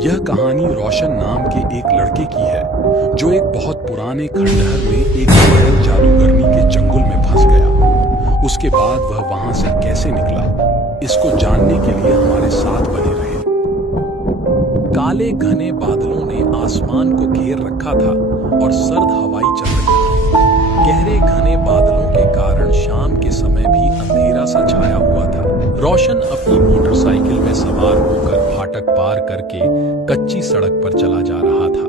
यह कहानी रोशन नाम के एक लड़के की है जो एक बहुत पुराने खंडहर में एक भयानक जादूगरनी के चंगुल में फंस गया। उसके बाद वह वहां से कैसे निकला, इसको जानने के लिए हमारे साथ बने रहे। काले घने बादलों ने आसमान को घेर रखा था और सर्द हवाएं चल रही थी। गहरे घने बादलों के कारण शाम के समय भी अंधेरा सा छाया हुआ था। रोशन अपनी मोटरसाइकिल में सवार होकर फाटक पार करके कच्ची सड़क पर चला जा रहा था।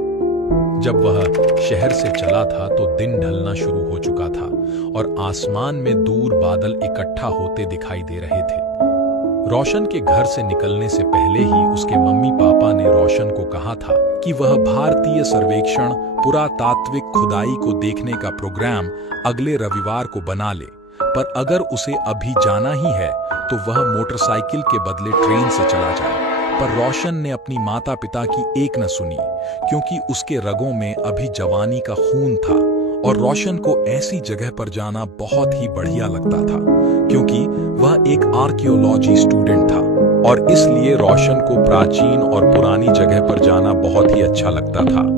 जब वह शहर से चला था तो दिन ढलना शुरू हो चुका था और आसमान में दूर बादल इकट्ठा होते दिखाई दे रहे थे। रोशन के घर से निकलने से पहले ही उसके मम्मी पापा ने रोशन को कहा था कि वह भारतीय सर्वेक्षण पुरातात्विक खुदाई को देखने का प्रोग्राम अगले रविवार को बना ले, पर अगर उसे अभी जाना ही है तो वह मोटरसाइकिल के बदले ट्रेन से चला जाए। पर रोशन ने अपनी माता पिता की एक न सुनी, क्योंकि उसके रगों में अभी जवानी का खून था और रोशन को ऐसी जगह पर जाना बहुत ही बढ़िया लगता था, क्योंकि वह एक आर्कियोलॉजी स्टूडेंट था और इसलिए रोशन को प्राचीन और पुरानी जगह पर जाना बहुत ही अच्छा लगता था।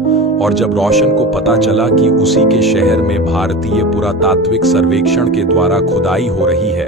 और जब रोशन को पता चला कि उसी के शहर में भारतीय पुरातात्विक सर्वेक्षण के द्वारा खुदाई हो रही है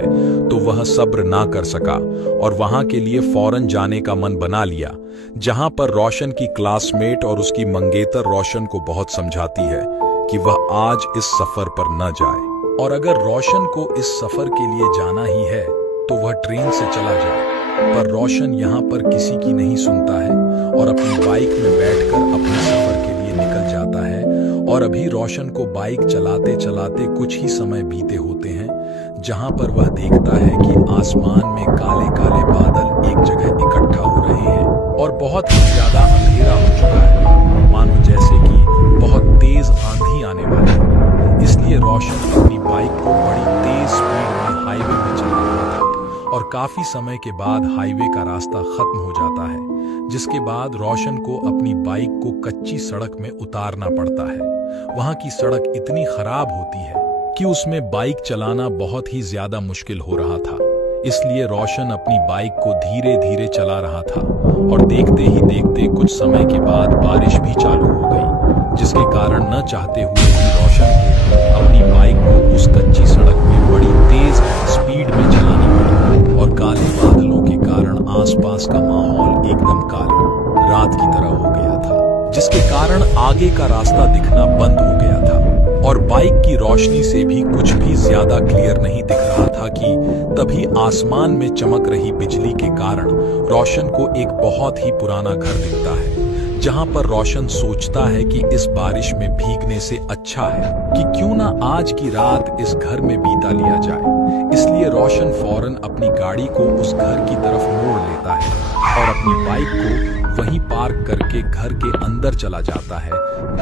तो वह सब्र ना कर सका और वहां के लिए फौरन जाने का मन बना लिया, जहां पर रोशन की क्लासमेट और उसकी मंगेतर रोशन को बहुत समझाती है कि वह आज इस सफर पर न जाए और अगर रोशन को इस सफर के लिए जाना ही है तो वह ट्रेन से चला जाए। पर रोशन यहाँ पर किसी की नहीं सुनता है और अपनी बाइक में बैठकर अपने सफर के लिए निकल जाता है। और अभी रोशन को बाइक चलाते चलाते कुछ ही समय बीते होते हैं, जहां पर वह देखता है कि आसमान में काले काले बादल एक जगह इकट्ठा हो रहे हैं और बहुत ही ज्यादा अंधेरा हो चुका है, मानो जैसे कि बहुत तेज आंधी आने वाली है। इसलिए रोशन अपनी बाइक को बड़ी तेज स्पीड में हाईवे में चला रहा था और काफी समय के बाद हाईवे का रास्ता खत्म हो जाता है, जिसके बाद रोशन को अपनी बाइक को कच्ची सड़क में उतारना पड़ता है। वहां की सड़क इतनी खराब होती है कि उसमें बाइक चलाना बहुत ही ज्यादा मुश्किल हो रहा था। इसलिए रोशन अपनी बाइक को धीरे धीरे चला रहा था और देखते ही देखते कुछ समय के बाद बारिश भी चालू हो गई, जिसके कारण न चाहते हुए भी रोशन को अपनी बाइक को उस कच्ची सड़क में बड़ी तेज स्पीड में चलानी पड़ी और काले बादलों के कारण आसपास का माहौल एकदम काला रात की तरह हो गया था, जिसके कारण आगे का रास्ता दिखना बंद हो गया था और बाइक की रोशनी से भी कुछ भी ज्यादा क्लियर नहीं दिख रहा था कि तभी आसमान में चमक रही बिजली के कारण रोशन को एक बहुत ही पुराना घर दिखता है, जहां पर रोशन सोचता है कि इस बारिश में भीगने से अच्छा है कि क्यों ना आज की रात इस घर में बीता लिया जाए। इसलिए रोशन फौरन अपनी गाड़ी को उस घर की तरफ मोड़ लेता है और अपनी बाइक को वहीं पार्क करके घर के अंदर चला जाता है,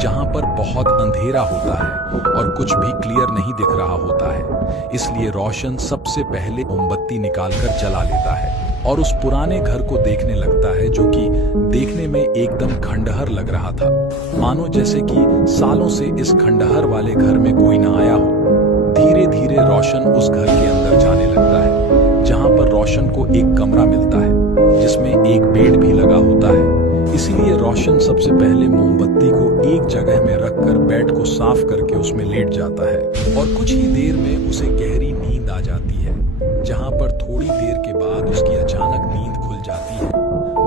जहां पर बहुत अंधेरा होता है और कुछ भी क्लियर नहीं दिख रहा होता है। इसलिए रोशन सबसे पहले मोमबत्ती निकालकर जला लेता है और उस पुराने घर को देखने लगता है, जो कि देखने में एकदम खंडहर लग रहा था, मानो जैसे कि सालों से इस खंडहर वाले घर में कोई न आया हो। धीरे धीरे रोशन उस घर के अंदर जाने लगता है, जहां पर रोशन को एक कमरा मिलता है जिसमें एक बेड भी लगा होता है। इसीलिए रोशन सबसे पहले मोमबत्ती को एक जगह में रखकर बेड को साफ करके उसमें लेट जाता है और कुछ ही देर में उसे गहरी नींद आ जाती है, जहां पर थोड़ी देर के बाद उसकी अचानक नींद खुल जाती है,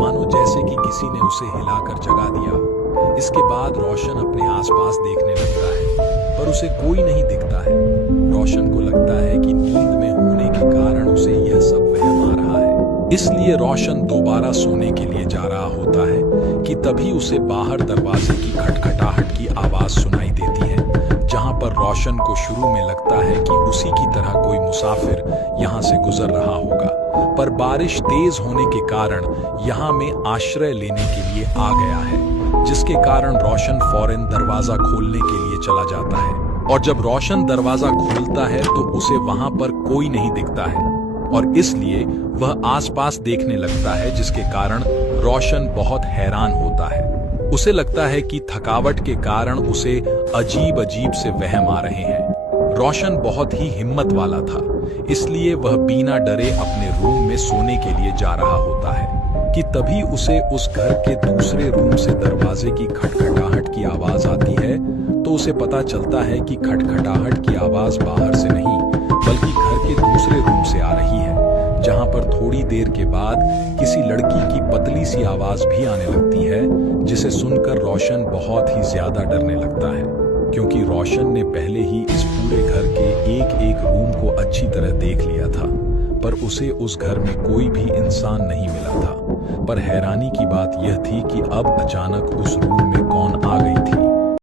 मानो जैसे कि किसी ने उसे हिलाकर जगा दिया हो। इसके बाद रोशन अपने आसपास देखने लगता है, पर उसे कोई नहीं दिखता है। रोशन को लगता है कि नींद में होने के कारण उसे यह सब वहम आ रहा है। इसलिए रोशन दोबारा सोने के लिए जा रहा होता है कि तभी उसे बाहर दरवाजे की खटखटाहट की आवाज सुनाई देती है, जहां पर रोशन को शुरू में लगता है कि उसी की तरह कोई मुसाफिर यहां से गुजर रहा होगा, पर बारिश तेज होने के कारण यहां में आश्रय लेने के लिए आ गया है, जिसके कारण रोशन फौरन दरवाजा खोलने के लिए चला जाता है। और जब रोशन दरवाजा खोलता है तो उसे वहां पर कोई नहीं दिखता है और इसलिए वह आसपास देखने लगता है, जिसके कारण रोशन बहुत हैरान होता है। उसे लगता है कि थकावट के कारण उसे अजीब अजीब से वहम आ रहे हैं। रोशन बहुत ही हिम्मत वाला था, इसलिए वह बिना डरे अपने रूम में सोने के लिए जा रहा होता है कि तभी उसे उस घर के दूसरे रूम से दरवाजे की खटखटाहट की आवाज आती है। तो उसे पता चलता है कि खटखटाहट की आवाज बाहर से नहीं बल्कि घर के दूसरे रूम से आ रही है, जहां पर थोड़ी देर के बाद किसी लड़की की पतली सी आवाज भी आने लगती है, जिसे सुनकर रोशन बहुत ही ज्यादा डरने लगता है, क्योंकि रोशन ने पहले ही इस पूरे घर के एक एक रूम को अच्छी तरह देख लिया था, पर उसे उस घर में कोई भी इंसान नहीं मिला था। पर हैरानी की बात यह थी कि अब अचानक उस रूम में कौन आ गई थी।